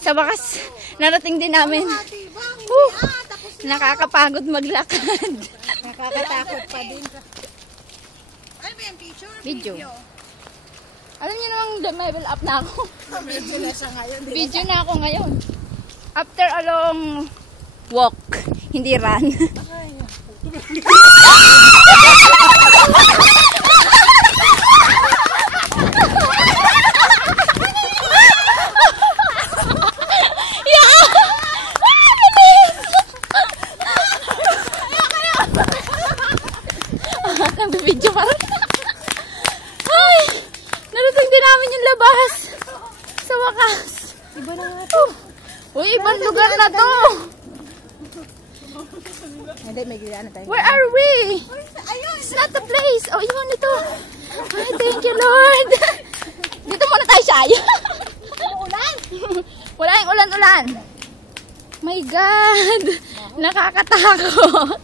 Sa wakas, narating din namin. Nakakapagod maglakad. Nakakatakot pa din. Ano ba yung picture? Video. Alam niyo namang level up na ako. Video na siya ngayon. Video na ako ngayon. After a long walk, hindi run. Video pa rin. Ay, narating din namin yung labas. Sa wakas. Iba na nga to. Uy, ibang lugar na to. Hindi, may gila na tayo. Where are we? It's not the place. Oh, yun ito. Ay, thank you, Lord. Dito muna tayo sa ayo. Ulan! Wala yung ulan-ulan. My God. Nakakatakot.